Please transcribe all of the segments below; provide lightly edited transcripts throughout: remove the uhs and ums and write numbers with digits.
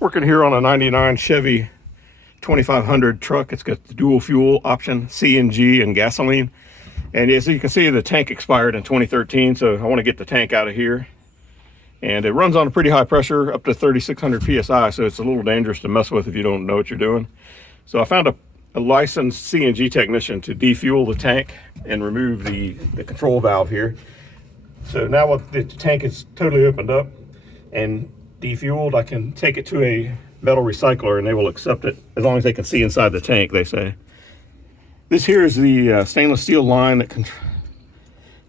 Working here on a 99 Chevy 2500 truck. It's got the dual fuel option, CNG and gasoline. And as you can see, the tank expired in 2013, so I want to get the tank out of here. And it runs on a pretty high pressure, up to 3,600 PSI, so it's a little dangerous to mess with if you don't know what you're doing. So I found a licensed CNG technician to defuel the tank and remove the control valve here. So now the tank is totally opened up and defueled, I can take it to a metal recycler and they will accept it as long as they can see inside the tank, they say. This here is the stainless steel line that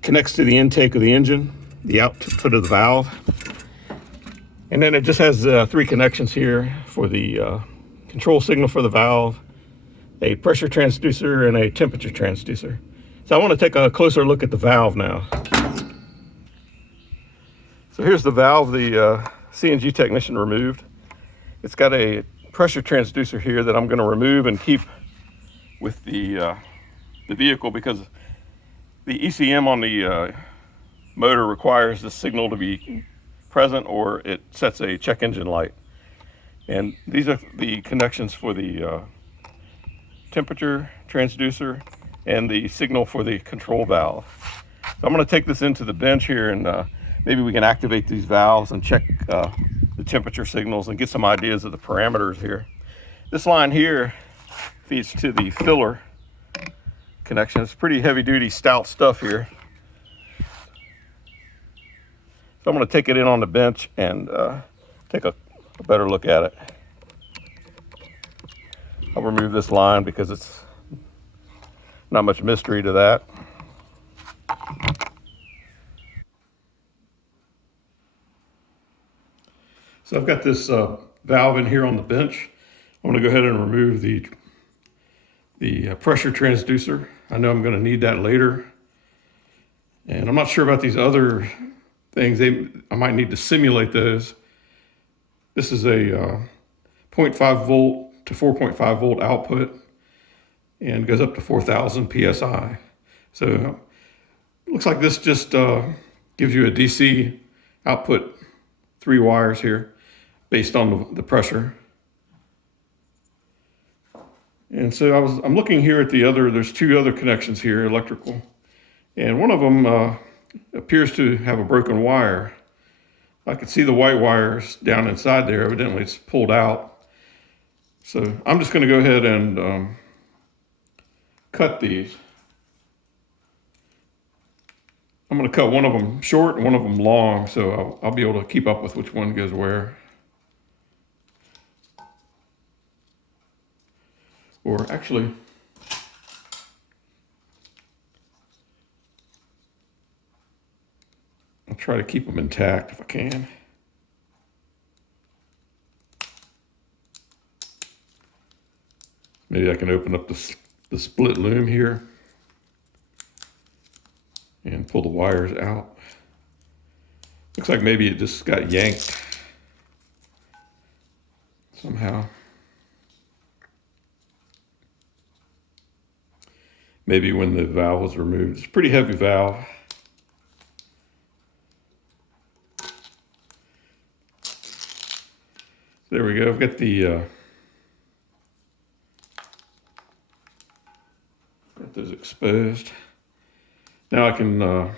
connects to the intake of the engine, the output of the valve. And then it just has 3 connections here for the control signal for the valve, a pressure transducer, and a temperature transducer. So I want to take a closer look at the valve now. So here's the valve the CNG technician removed. It's got a pressure transducer here that I'm going to remove and keep with the vehicle because the ECM on the motor requires the signal to be present or it sets a check engine light. And these are the connections for the temperature transducer and the signal for the control valve. So I'm going to take this into the bench here and maybe we can activate these valves and check the temperature signals and get some ideas of the parameters here. This line here feeds to the filler connection. It's pretty heavy duty stout stuff here. So I'm going to take it in on the bench and take a better look at it. I'll remove this line because it's not much mystery to that. So I've got this valve in here on the bench. I'm going to go ahead and remove the pressure transducer. I know I'm going to need that later. And I'm not sure about these other things. I might need to simulate those. This is a 0.5 volt to 4.5 volt output and goes up to 4,000 PSI. So it looks like this just gives you a DC output, 3 wires here based on the pressure. And so I'm looking here at there's 2 other connections here, electrical. And one of them appears to have a broken wire. I can see the white wires down inside there. Evidently it's pulled out. So I'm just going to go ahead and cut these. I'm going to cut one of them short and one of them long, so I'll be able to keep up with which one goes where. Or actually, I'll try to keep them intact if I can. Maybe I can open up the split loom here and pull the wires out. Looks like maybe it just got yanked somehow. Maybe when the valve was removed. It's a pretty heavy valve. There we go. I've got got those exposed. Now I can I'm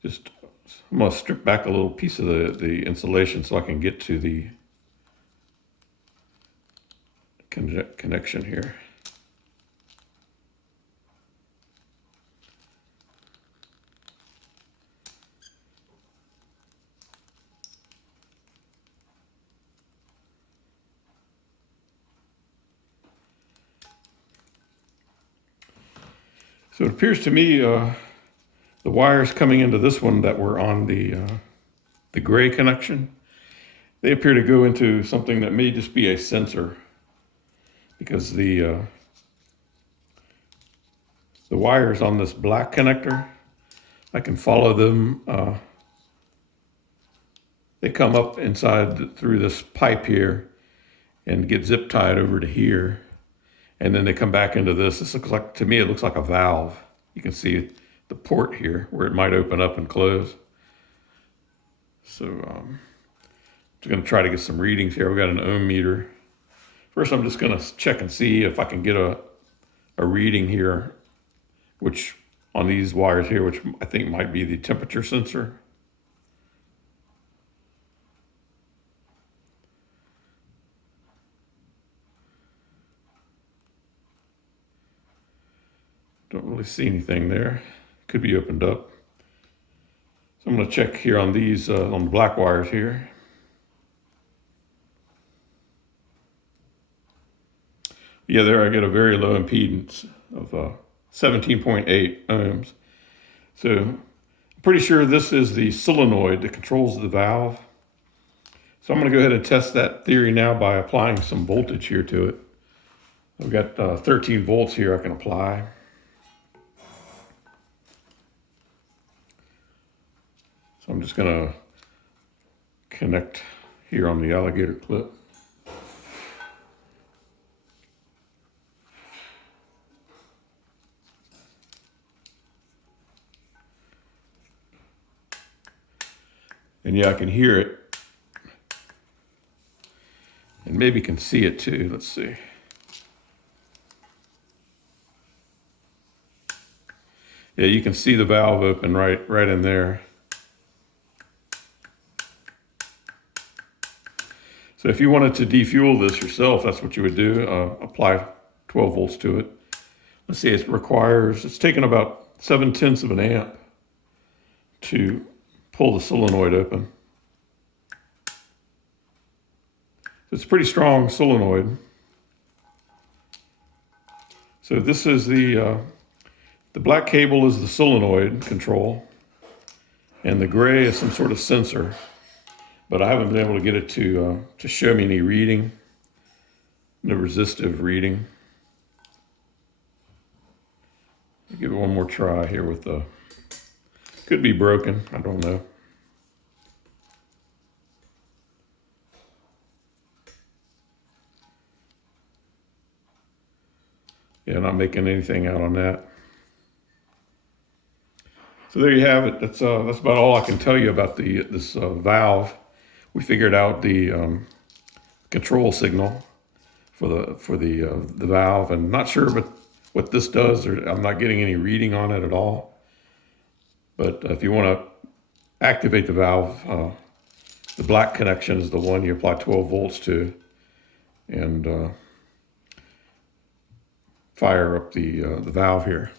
going to strip back a little piece of the insulation so I can get to the connection here. So it appears to me the wires coming into this one that were on the gray connection, they appear to go into something that may just be a sensor, because the wires on this black connector, I can follow them. They come up inside through this pipe here and get zip tied over to here. And then they come back into this. This looks like, to me, it looks like a valve. You can see the port here where it might open up and close. So Just going to try to get some readings here. We got an ohm meter. First, I'm just going to check and see if I can get a reading here, which on these wires here, which I think might be the temperature sensor. Don't really see anything there. Could be opened up. So I'm going to check here on these, on the black wires here. Yeah, there I get a very low impedance of 17.8 ohms. So I'm pretty sure this is the solenoid that controls the valve. So I'm going to go ahead and test that theory now by applying some voltage here to it. I've got 13 volts here I can apply. So I'm just going to connect here on the alligator clip. And yeah, I can hear it. And maybe can see it too. Let's see. Yeah, you can see the valve open right in there. So if you wanted to defuel this yourself, that's what you would do. Apply 12 volts to it. Let's see, it's taking about 0.7 of an amp to pull the solenoid open. It's a pretty strong solenoid. So this is the black cable is the solenoid control, and the gray is some sort of sensor. But I haven't been able to get it to show me any reading, no resistive reading. I'll give it one more try here with the, could be broken, I don't know. Yeah, not making anything out on that. So there you have it. That's about all I can tell you about this valve. We figured out the control signal for the valve, and not sure what this does. I'm not getting any reading on it at all. But if you want to activate the valve, the black connection is the one you apply 12 volts to, and fire up the valve here.